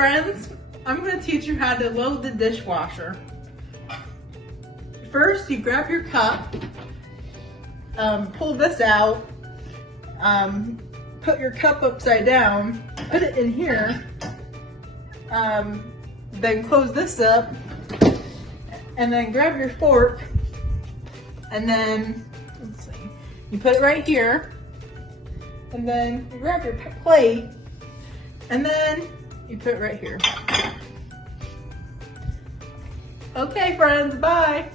friends, I'm going to teach you how to load the dishwasher. First, you grab your cup, pull this out, put your cup upside down, put it in here, then close this up, and then grab your fork, and then, let's see, you put it right here, and then you grab your plate, and then you put it right here. Okay, friends, bye.